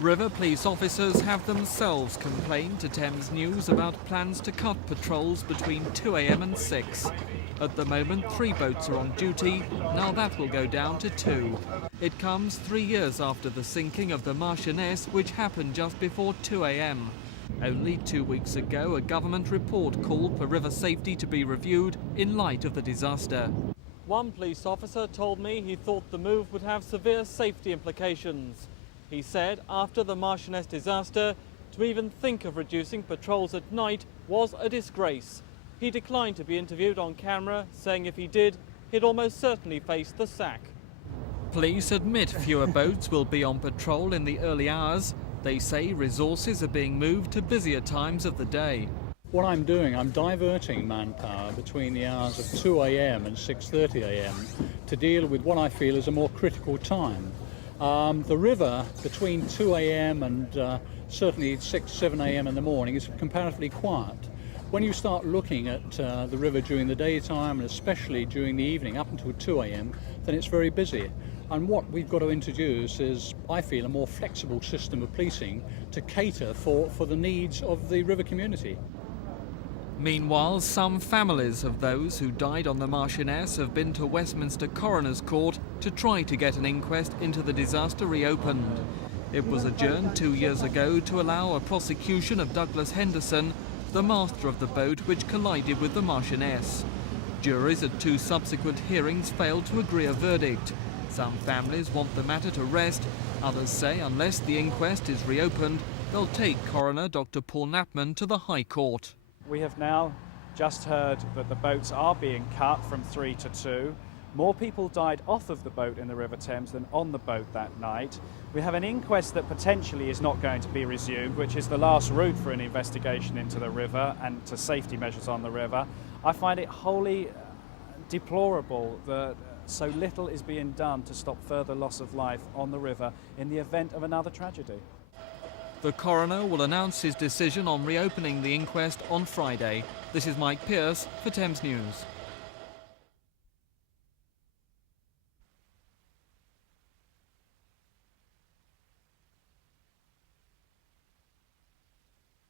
River police officers have themselves complained to Thames News about plans to cut patrols between 2 a.m. and 6. At the moment, 3 boats are on duty. Now that will go down to 2. It comes 3 years after the sinking of the Marchioness, which happened just before 2 a.m. Only 2 weeks ago, a government report called for river safety to be reviewed in light of the disaster. One police officer told me he thought the move would have severe safety implications. He said after the Marchioness disaster, to even think of reducing patrols at night was a disgrace. He declined to be interviewed on camera, saying if he did, he'd almost certainly face the sack. Police admit fewer boats will be on patrol in the early hours. They say resources are being moved to busier times of the day. What I'm doing, I'm diverting manpower between the hours of 2 a.m. and 6:30 a.m. to deal with what I feel is a more critical time. The river between 2 a.m. and certainly 6, 7 a.m. in the morning is comparatively quiet. When you start looking at the river during the daytime and especially during the evening up until 2 a.m, then it's very busy. And what we've got to introduce is, I feel, a more flexible system of policing to cater for the needs of the river community. Meanwhile, some families of those who died on the Marchioness have been to Westminster Coroner's Court to try to get an inquest into the disaster reopened. It was adjourned 2 years ago to allow a prosecution of Douglas Henderson, the master of the boat which collided with the Marchioness. Juries at 2 subsequent hearings failed to agree a verdict. Some families want the matter to rest. Others say unless the inquest is reopened, they'll take Coroner Dr. Paul Knapman to the High Court. We have now just heard that the boats are being cut from 3 to 2. More people died off of the boat in the River Thames than on the boat that night. We have an inquest that potentially is not going to be resumed, which is the last route for an investigation into the river and to safety measures on the river. I find it wholly deplorable that so little is being done to stop further loss of life on the river in the event of another tragedy. The coroner will announce his decision on reopening the inquest on Friday. This is Mike Pearce for Thames News.